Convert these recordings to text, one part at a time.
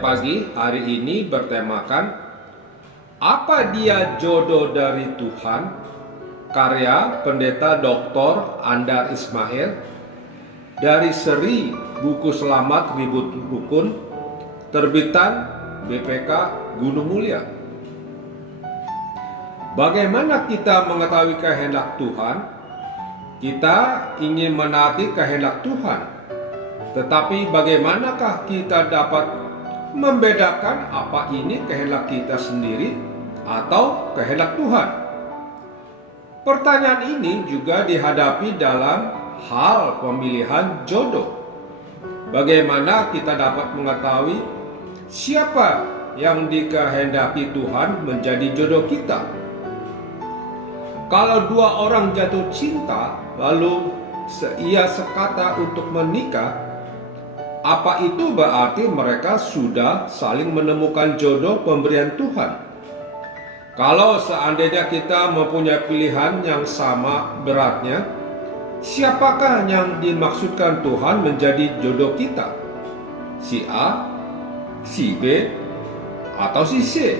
pagi hari ini bertemakan Apa Dia Jodoh dari Tuhan, karya Pendeta Dr. Andar Ismail dari seri Buku Selamat Ribut Rukun, terbitan BPK Gunung Mulia. Bagaimana kita mengetahui kehendak Tuhan? Kita ingin menaati kehendak Tuhan, tetapi bagaimanakah kita dapat membedakan apa ini kehendak kita sendiri atau kehendak Tuhan? Pertanyaan ini juga dihadapi dalam hal pemilihan jodoh. Bagaimana kita dapat mengetahui siapa yang dikehendaki Tuhan menjadi jodoh kita? Kalau dua orang jatuh cinta lalu ia sekata untuk menikah, apa itu berarti mereka sudah saling menemukan jodoh pemberian Tuhan? Kalau seandainya kita mempunyai pilihan yang sama beratnya, siapakah yang dimaksudkan Tuhan menjadi jodoh kita? Si A, si B, atau si C?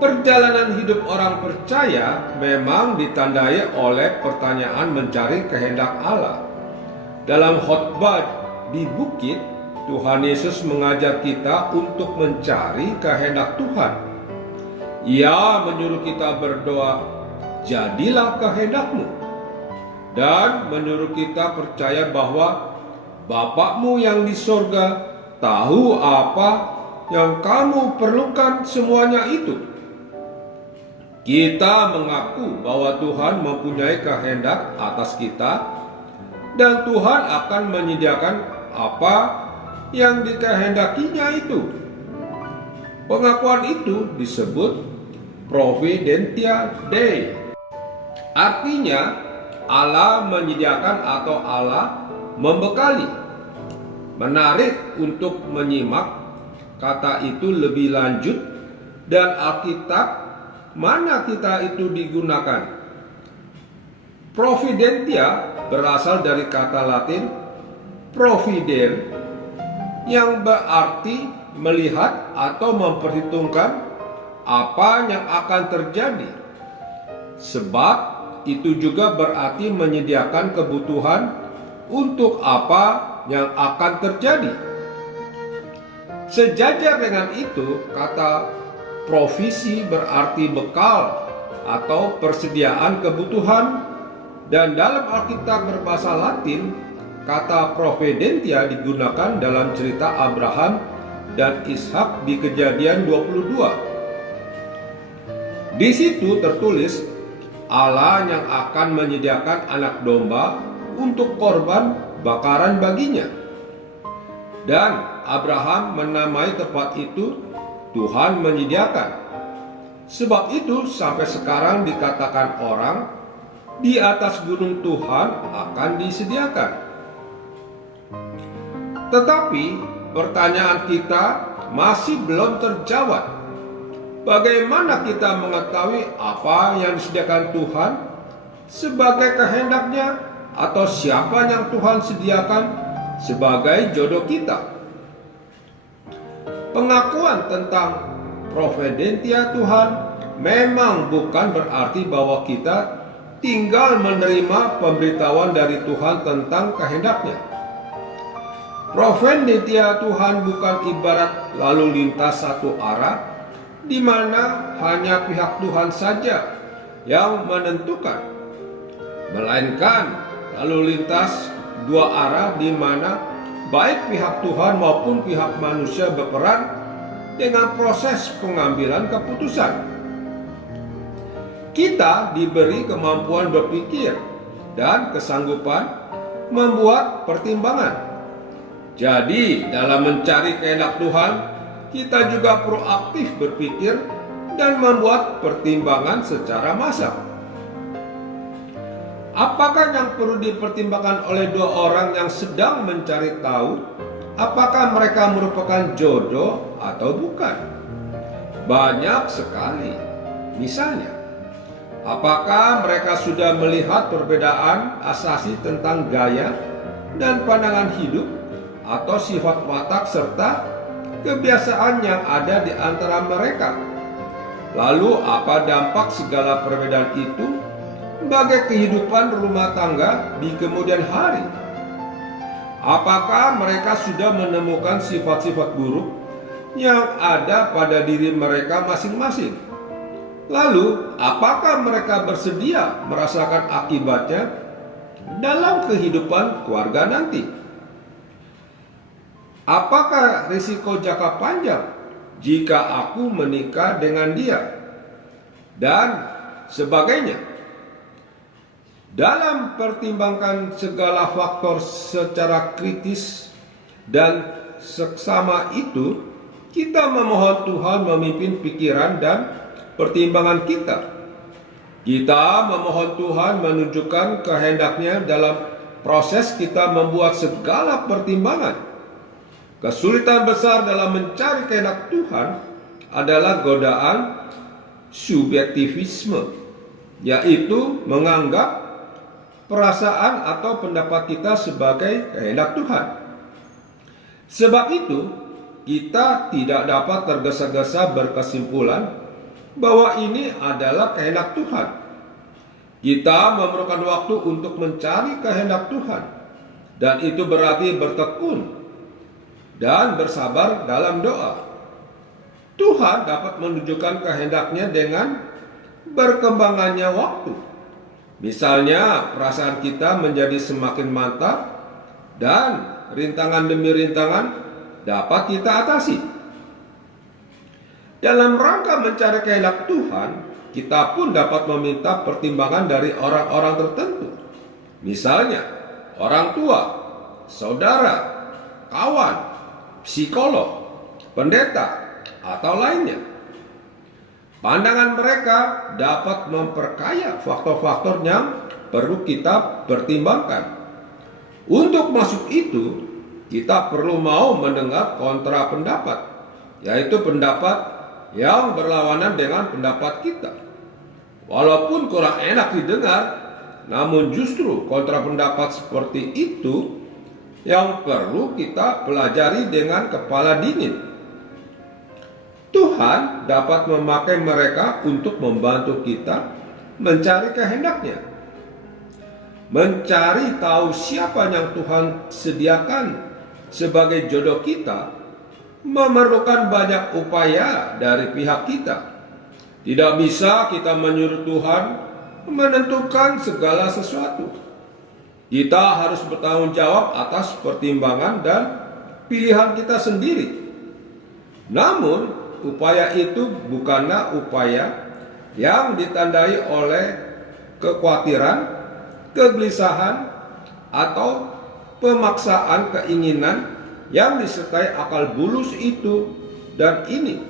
Perjalanan hidup orang percaya memang ditandai oleh pertanyaan mencari kehendak Allah. Dalam khotbah di bukit, Tuhan Yesus mengajar kita untuk mencari kehendak Tuhan. Ia menyuruh kita berdoa, "Jadilah kehendakmu," dan menyuruh kita percaya bahwa Bapakmu yang di sorga tahu apa yang kamu perlukan semuanya itu. Kita mengaku bahwa Tuhan mempunyai kehendak atas kita, dan Tuhan akan menyediakan apa yang dikehendakinya itu. Pengakuan itu disebut Providentia Dei. Artinya Allah menyediakan atau Allah membekali. Menarik untuk menyimak kata itu lebih lanjut dan Alkitab mana kita itu digunakan. Providentia berasal dari kata Latin providen yang berarti melihat atau memperhitungkan apa yang akan terjadi. Sebab itu juga berarti menyediakan kebutuhan untuk apa yang akan terjadi. Sejajar dengan itu, kata provisi berarti bekal atau persediaan kebutuhan, dan dalam Alkitab berbahasa Latin, kata providentia digunakan dalam cerita Abraham dan Ishak di Kejadian 22. Di situ tertulis Allah yang akan menyediakan anak domba untuk korban bakaran baginya. Dan Abraham menamai tempat itu Tuhan menyediakan. Sebab itu sampai sekarang dikatakan orang di atas gunung Tuhan akan disediakan. Tetapi pertanyaan kita masih belum terjawab. Bagaimana kita mengetahui apa yang disediakan Tuhan sebagai kehendaknya, atau siapa yang Tuhan sediakan sebagai jodoh kita? Pengakuan tentang providentia Tuhan memang bukan berarti bahwa kita tinggal menerima pemberitahuan dari Tuhan tentang kehendaknya. Providentia Tuhan bukan ibarat lalu lintas satu arah, di mana hanya pihak Tuhan saja yang menentukan, melainkan lalu lintas dua arah di mana baik pihak Tuhan maupun pihak manusia berperan dengan proses pengambilan keputusan. Kita diberi kemampuan berpikir dan kesanggupan membuat pertimbangan. Jadi, dalam mencari kehendak Tuhan, kita juga proaktif berpikir dan membuat pertimbangan secara massal. Apakah yang perlu dipertimbangkan oleh dua orang yang sedang mencari tahu apakah mereka merupakan jodoh atau bukan? Banyak sekali. Misalnya, apakah mereka sudah melihat perbedaan asasi tentang gaya dan pandangan hidup atau sifat watak serta kebiasaan yang ada di antara mereka. Lalu apa dampak segala perbedaan itu bagi kehidupan rumah tangga di kemudian hari? Apakah mereka sudah menemukan sifat-sifat buruk yang ada pada diri mereka masing-masing? Lalu, apakah mereka bersedia merasakan akibatnya dalam kehidupan keluarga nanti? Apakah risiko jangka panjang jika aku menikah dengan dia? Dan sebagainya. Dalam pertimbangkan segala faktor secara kritis dan seksama itu, kita memohon Tuhan memimpin pikiran dan pertimbangan kita. Kita memohon Tuhan menunjukkan kehendak-Nya dalam proses kita membuat segala pertimbangan. Kesulitan besar dalam mencari kehendak Tuhan adalah godaan subjektivisme, yaitu menganggap perasaan atau pendapat kita sebagai kehendak Tuhan. Sebab itu, kita tidak dapat tergesa-gesa berkesimpulan bahwa ini adalah kehendak Tuhan. Kita memerlukan waktu untuk mencari kehendak Tuhan, dan itu berarti bertekun dan bersabar dalam doa. Tuhan dapat menunjukkan kehendak-Nya dengan berkembangannya waktu. Misalnya, perasaan kita menjadi semakin mantap dan rintangan demi rintangan dapat kita atasi. Dalam rangka mencari kehendak Tuhan, kita pun dapat meminta pertimbangan dari orang-orang tertentu. Misalnya, orang tua, saudara, kawan, psikolog, pendeta, atau lainnya. Pandangan mereka dapat memperkaya faktor-faktor yang perlu kita pertimbangkan. Untuk masuk itu, kita perlu mau mendengar kontra pendapat, yaitu pendapat yang berlawanan dengan pendapat kita. Walaupun kurang enak didengar, namun justru kontra pendapat seperti itu yang perlu kita pelajari dengan kepala dingin. Tuhan dapat memakai mereka untuk membantu kita mencari kehendak-Nya. Mencari tahu siapa yang Tuhan sediakan sebagai jodoh kita memerlukan banyak upaya dari pihak kita. Tidak bisa kita menyuruh Tuhan menentukan segala sesuatu. Kita harus bertanggung jawab atas pertimbangan dan pilihan kita sendiri. Namun, upaya itu bukanlah upaya yang ditandai oleh kekhawatiran, kegelisahan, atau pemaksaan keinginan yang disertai akal bulus itu dan ini,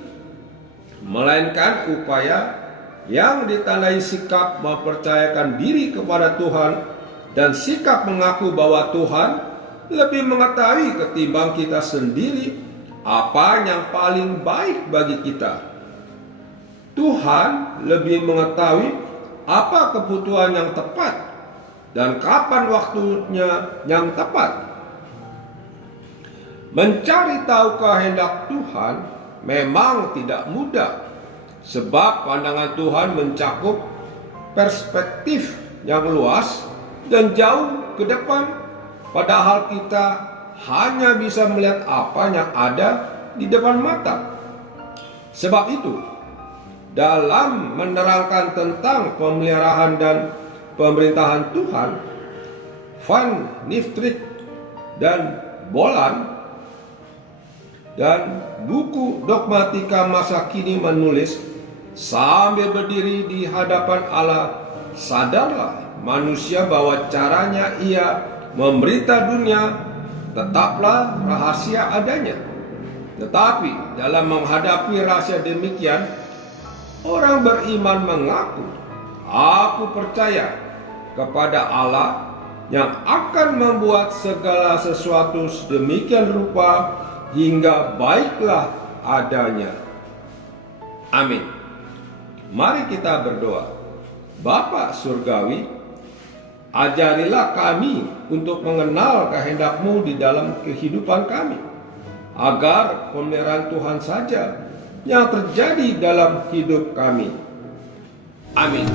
melainkan upaya yang ditandai sikap mempercayakan diri kepada Tuhan dan sikap mengaku bahwa Tuhan lebih mengetahui ketimbang kita sendiri apa yang paling baik bagi kita. Tuhan lebih mengetahui apa kebutuhan yang tepat dan kapan waktunya yang tepat. Mencari tahu kehendak Tuhan memang tidak mudah, sebab pandangan Tuhan mencakup perspektif yang luas dan jauh ke depan, padahal kita hanya bisa melihat apa yang ada di depan mata. Sebab itu, dalam menerangkan tentang pemeliharaan dan pemerintahan Tuhan, Van Niftrick dan Bolan dan buku Dogmatika Masa Kini menulis, sambil berdiri di hadapan Allah, sadarlah manusia bahwa caranya ia memerintah dunia tetaplah rahasia adanya. Tetapi dalam menghadapi rahasia demikian, orang beriman mengaku, aku percaya kepada Allah yang akan membuat segala sesuatu sedemikian rupa hingga baiklah adanya. Amin. Mari kita berdoa. Bapa Surgawi, ajarilah kami untuk mengenal kehendak-Mu di dalam kehidupan kami. agar pemeliharaan Tuhan saja yang terjadi dalam hidup kami. Amin.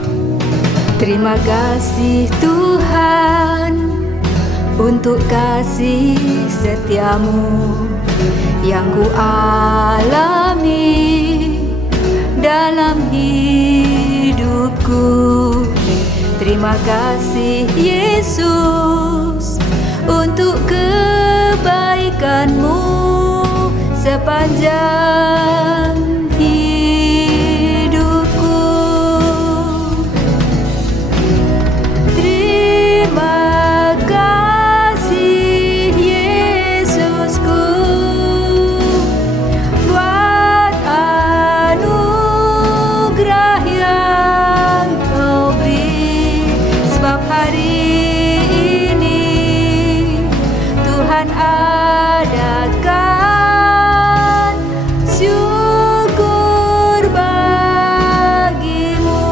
Terima kasih Tuhan untuk kasih setiamu yang ku alami dalam hidupku. Terima kasih Yesus untuk kebaikan-Mu sepanjang hidupku. Terima kasih Yesusku buat anugerah yang Kau beri, sebab hari ini Tuhan adakan syukur bagimu.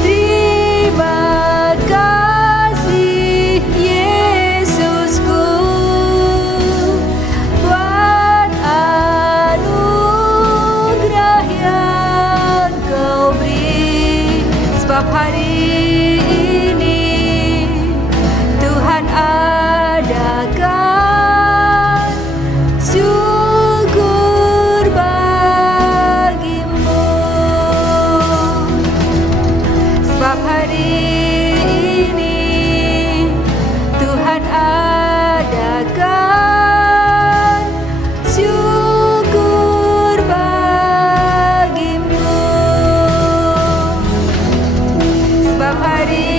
Terima kasih Yesusku buat anugerah yang Kau beri, sebab hari ini Tuhan adakan syukur bagimu. Sebab hari ini Tuhan adakan syukur bagimu. Sebab hari